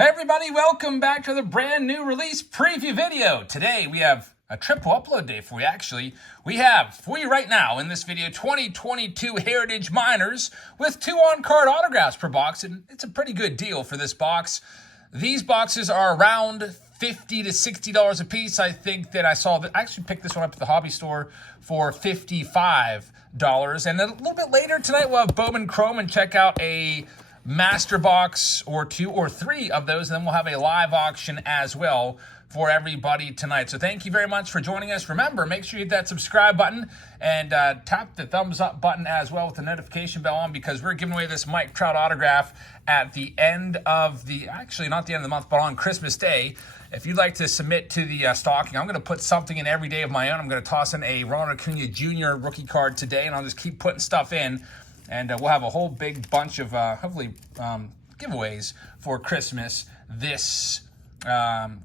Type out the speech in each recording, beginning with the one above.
Hey everybody, welcome back to the brand new release preview video. Today we have a triple upload day for you actually. We have for you right now in this video 2022 Heritage Minors with 2 on-card autographs per box, and it's a pretty good deal for this box. These boxes are around $50 to $60 a piece. I think that I actually picked this one up at the hobby store for $55. And a little bit later tonight we'll have Bowman Chrome and check out a master box or 2 or 3 of those, and then we'll have a live auction as well for everybody tonight. So thank you very much for joining us. Remember, make sure you hit that subscribe button and tap the thumbs up button as well with the notification bell on, because we're giving away this Mike Trout autograph at the end of actually not the end of the month, but on Christmas Day. If you'd like to submit to the stocking, I'm going to put something in every day of my own. I'm going to toss in a Ronald Acuna Jr. rookie card today, and I'll just keep putting stuff in. And we'll have a whole big bunch of, hopefully, giveaways for Christmas this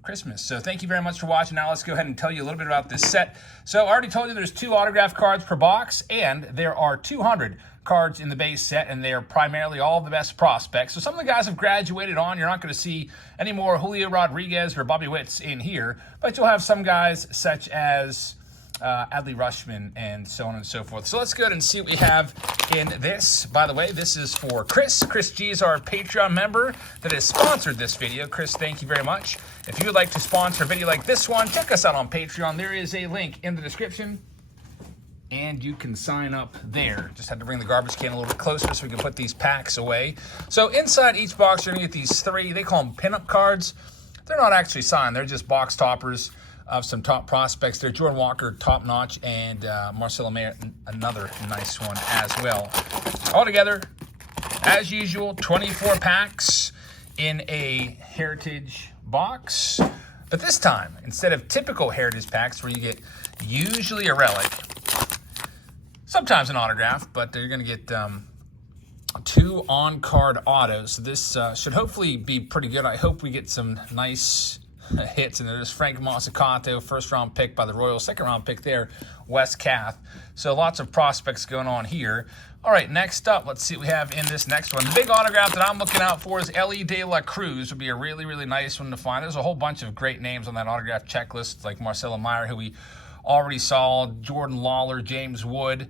Christmas. So thank you very much for watching. Now let's go ahead and tell you a little bit about this set. So I already told you there's 2 autograph cards per box, and there are 200 cards in the base set, and they are primarily all the best prospects. So some of the guys have graduated on. You're not going to see any more Julio Rodriguez or Bobby Witts in here, but you'll have some guys such as Adley Rutschman and so on and so forth. So let's go ahead and see what we have in this. By the way, this is for Chris. Chris G is our Patreon member that has sponsored this video. Chris, thank you very much. If you would like to sponsor a video like this one, check us out on Patreon. There is a link in the description, and you can sign up there. Just had to bring the garbage can a little bit closer so we can put these packs away. So inside each box, you're going to get these 3, they call them pinup cards. They're not actually signed. They're just box toppers of some top prospects there. Jordan Walker, top notch, and Marcelo Mayer, another nice one as well. Altogether, as usual, 24 packs in a Heritage box. But this time, instead of typical Heritage packs where you get usually a relic, sometimes an autograph, but you're going to get 2 on-card autos. So this should hopefully be pretty good. I hope we get some nice hits, and there's Frank Masicato, first-round pick by the Royals, second-round pick there, Wes Kath. So lots of prospects going on here. All right, next up, let's see what we have in this next one. The big autograph that I'm looking out for is Elly De La Cruz. Would be a really, really nice one to find. There's a whole bunch of great names on that autograph checklist, like Marcelo Mayer, who we already saw, Jordan Lawler, James Wood,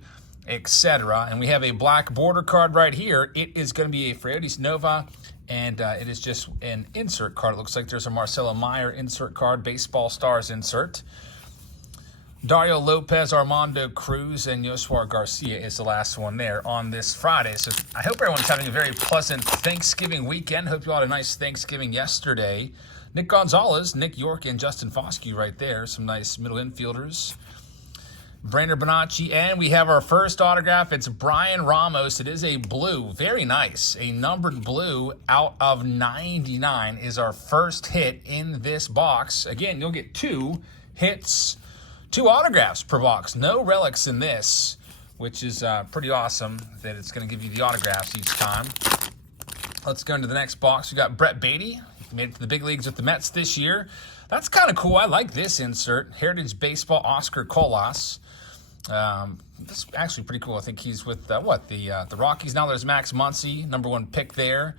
etc. And we have a black border card right here. It is going to be a Freudis Nova, and it is just an insert card. It looks like there's a Marcelo Mayer insert card, Baseball Stars insert. Dario Lopez, Armando Cruz, and Yosuar Garcia is the last one there on this Friday. So I hope everyone's having a very pleasant Thanksgiving weekend. Hope you all had a nice Thanksgiving yesterday. Nick Gonzalez, Nick York, and Justin Foskey right there. Some nice middle infielders. Brainer Bonacci, and we have our first autograph. It's Brian Ramos. It is a blue, very nice. A numbered blue out of 99 is our first hit in this box. Again, you'll get 2 hits, 2 autographs per box. No relics in this, which is pretty awesome that it's going to give you the autographs each time. Let's go into the next box. We got Brett Beatty. He made it to the big leagues with the Mets this year. That's kind of cool. I like this insert. Heritage Baseball, Oscar Colas. This is actually pretty cool. I think he's with, the Rockies. Now there's Max Muncy, number 1 pick there.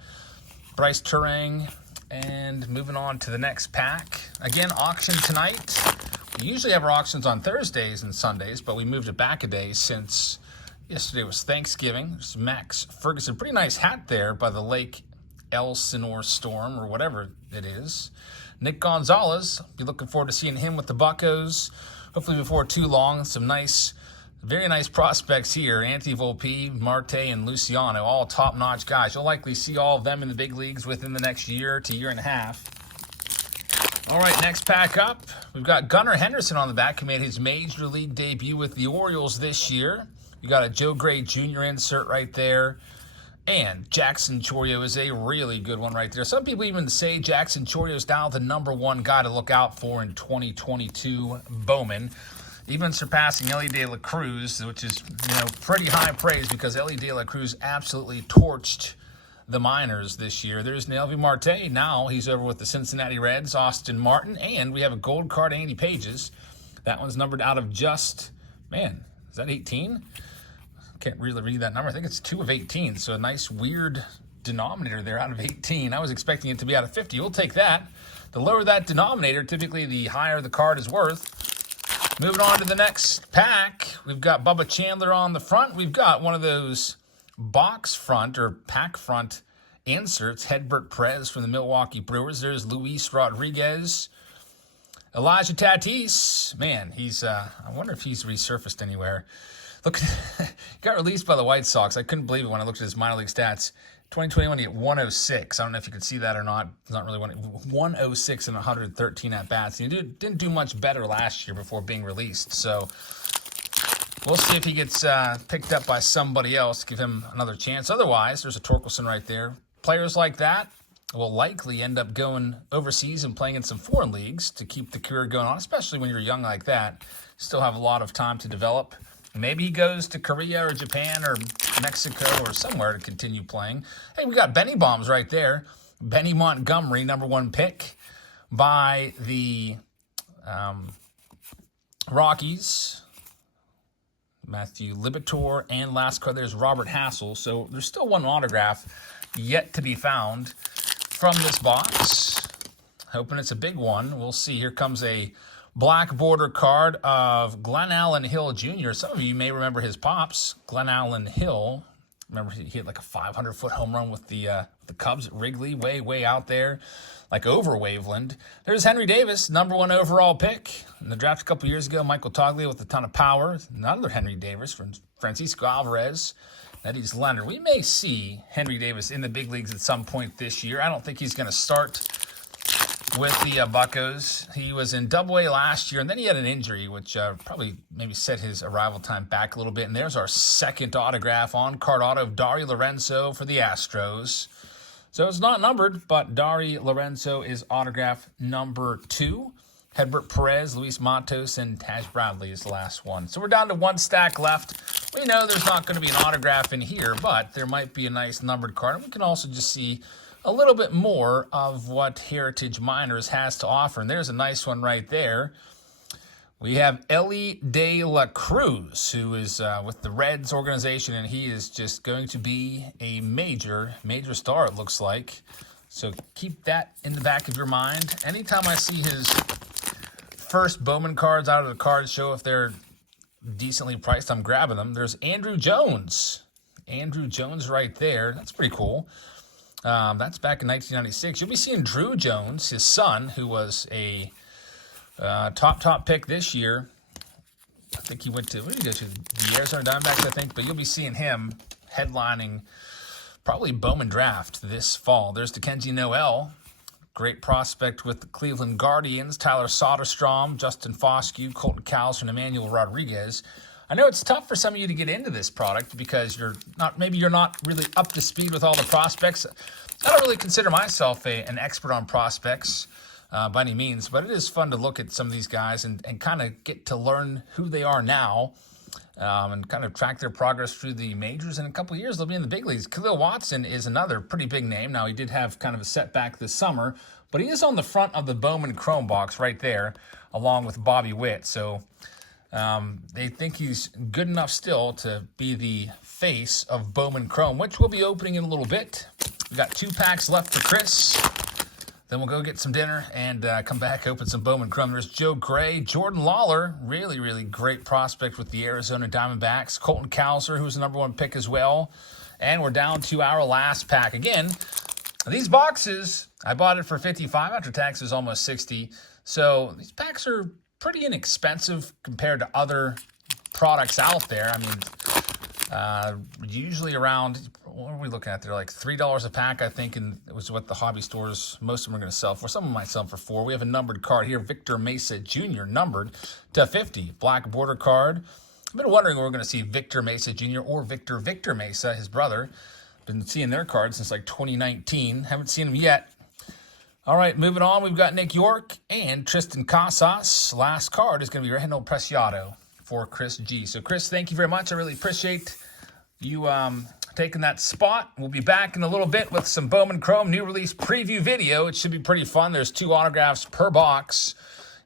Bryce Turang. And moving on to the next pack. Again, auction tonight. We usually have our auctions on Thursdays and Sundays, but we moved it back a day since yesterday was Thanksgiving. There's Max Ferguson. Pretty nice hat there by the Lake Elsinore Storm, or whatever it is. Nick Gonzalez. Be looking forward to seeing him with the Buccos. Hopefully before too long. Some nice, very nice prospects here. Anthony Volpe, Marte, and Luciano, all top-notch guys. You'll likely see all of them in the big leagues within the next year to year and a half. All right, next pack up. We've got Gunnar Henderson on the back, who made his major league debut with the Orioles this year. You got a Joe Gray Jr. insert right there. And Jackson Chourio is a really good one right there. Some people even say Jackson Chourio is now the number 1 guy to look out for in 2022 Bowman. Even surpassing Elly De La Cruz, which is, pretty high praise, because Elly De La Cruz absolutely torched the minors this year. There's Nelvi Marte. Now he's over with the Cincinnati Reds, Austin Martin. And we have a gold card, Andy Pages. That one's numbered out of just, is that 18? Can't really read that number. I think it's 2 of 18. So a nice weird denominator there out of 18. I was expecting it to be out of 50. We'll take that. The lower that denominator, typically the higher the card is worth. Moving on to the next pack, we've got Bubba Chandler on the front. We've got one of those box front or pack front inserts. Hedbert Perez from the Milwaukee Brewers. There's Luis Rodriguez. Elijah Tatis. Man, he's, I wonder if he's resurfaced anywhere. Look, got released by the White Sox. I couldn't believe it when I looked at his minor league stats. 2021, he hit 106. I don't know if you could see that or not. It's not really 106 and 113 at-bats. He didn't do much better last year before being released. So we'll see if he gets picked up by somebody else to give him another chance. Otherwise, there's a Torkelson right there. Players like that will likely end up going overseas and playing in some foreign leagues to keep the career going on, especially when you're young like that. Still have a lot of time to develop. Maybe he goes to Korea or Japan or Mexico or somewhere to continue playing. Hey, we got Benny Bombs right there. Benny Montgomery, #1 pick by the Rockies. Matthew Liberatore, and last card there's Robert Hassel. So there's still one autograph yet to be found from this box. Hoping it's a big one. We'll see. Here comes a black border card of Glenn Allen Hill Jr. Some of you may remember his pops. Glenn Allen Hill. Remember he hit like a 500-foot home run with the Cubs at Wrigley, way out there, like over Waveland. There's Henry Davis, #1 overall pick in the draft a couple years ago. Michael Toglia with a ton of power. Another Henry Davis from Francisco Alvarez. Eddie's Leonard. We may see Henry Davis in the big leagues at some point this year. I don't think he's going to start with the Buccos. He was in Double-A last year, and then he had an injury, which probably maybe set his arrival time back a little bit. And there's our second autograph, on-card auto of Dari Lorenzo for the Astros. So it's not numbered, but Dari Lorenzo is autograph #2. Hedbert Perez, Luis Matos, and Taj Bradley is the last one. So we're down to one stack left. We know there's not going to be an autograph in here, but there might be a nice numbered card. And we can also just see a little bit more of what Heritage Miners has to offer. And there's a nice one right there. We have Ellie De La Cruz, who is with the Reds organization, and he is just going to be a major star, it looks like. So keep that in the back of your mind. Anytime I see his first Bowman cards out of the card show, if they're decently priced, I'm grabbing them. There's Andrew Jones. Andrew Jones right there. That's pretty cool. That's back in 1996. You'll be seeing Drew Jones, his son, who was a top pick this year. I think he went to, where did he go to? The Arizona Diamondbacks, I think. But you'll be seeing him headlining probably Bowman draft this fall. There's Dickenzie Noel. Great prospect with the Cleveland Guardians. Tyler Soderstrom, Justin Foscue, Colton Cowles, and Emmanuel Rodriguez. I know it's tough for some of you to get into this product because you're not really up to speed with all the prospects. I don't really consider myself an expert on prospects by any means, but it is fun to look at some of these guys and kind of get to learn who they are now and kind of track their progress through the majors. In a couple of years, they'll be in the big leagues. Khalil Watson is another pretty big name. Now, he did have kind of a setback this summer, but he is on the front of the Bowman Chrome box right there, along with Bobby Witt. So they think he's good enough still to be the face of Bowman Chrome, which we'll be opening in a little bit. We've got 2 packs left for Chris. Then we'll go get some dinner and come back, open some Bowman Chrome. There's Joe Gray, Jordan Lawler, really great prospect with the Arizona Diamondbacks. Colton Cowser, who's the #1 pick as well. And we're down to our last pack. Again, these boxes, I bought it for $55 after taxes, almost $60. So these packs are pretty inexpensive compared to other products out there. I mean, usually around, what are we looking at there? Like $3 a pack, I think, and it was what the hobby stores, most of them are going to sell for. Some of them might sell for $4. We have a numbered card here, Victor Mesa Jr., numbered to 50. Black border card. I've been wondering when we're going to see Victor Mesa Jr. or Victor Mesa, his brother. Been seeing their cards since like 2019. Haven't seen them yet. All right, moving on. We've got Nick York and Tristan Casas. Last card is going to be Reginald Preciado for Chris G. So, Chris, thank you very much. I really appreciate you taking that spot. We'll be back in a little bit with some Bowman Chrome new release preview video. It should be pretty fun. There's 2 autographs per box,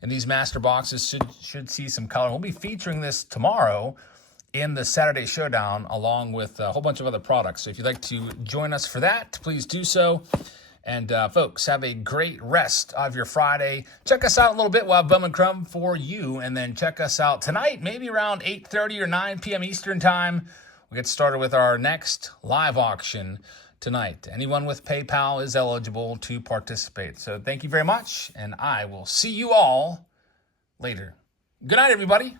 and these master boxes should see some color. We'll be featuring this tomorrow in the Saturday Showdown, along with a whole bunch of other products. So if you'd like to join us for that, please do so. And folks, have a great rest of your Friday. Check us out in a little bit. We'll have Bum and Crumb for you. And then check us out tonight, maybe around 8:30 or 9 p.m. Eastern time. We'll get started with our next live auction tonight. Anyone with PayPal is eligible to participate. So thank you very much, and I will see you all later. Good night, everybody.